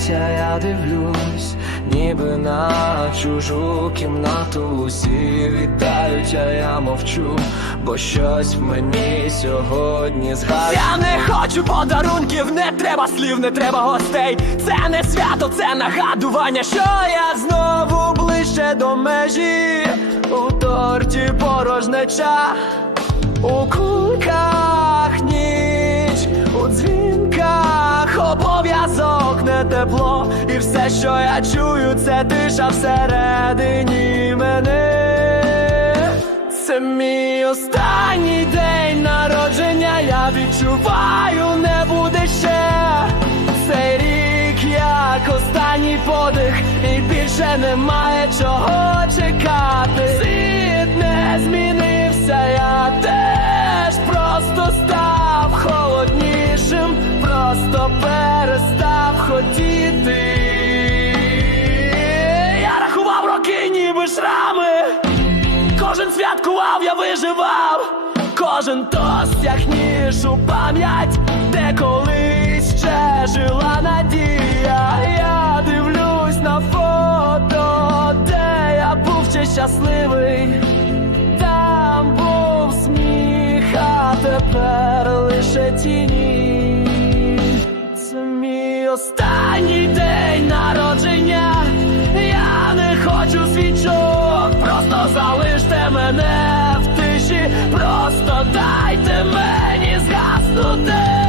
здається, я дивлюсь, ніби на чужу кімнату усі вітають, а я мовчу, бо щось в мені сьогодні згадує. Я не хочу подарунків, не треба слів, не треба гостей. Це не свято, це нагадування, що я знову ближче до межі. У торті порожнеча, у тепло, і все, що я чую, це тиша всередині мене. Це мій останній день народження, я відчуваю, не буде ще цей рік, як останній подих, і більше немає чого чекати. Світ не змінився, Святкував, я виживав, кожен тост як пам'ять, де колись ще жила надія. Я дивлюсь на фото, де я був ще щасливий, там був сміх, а тепер лише тіні. Це мій останній мене в тиші, просто дайте мені згаснути.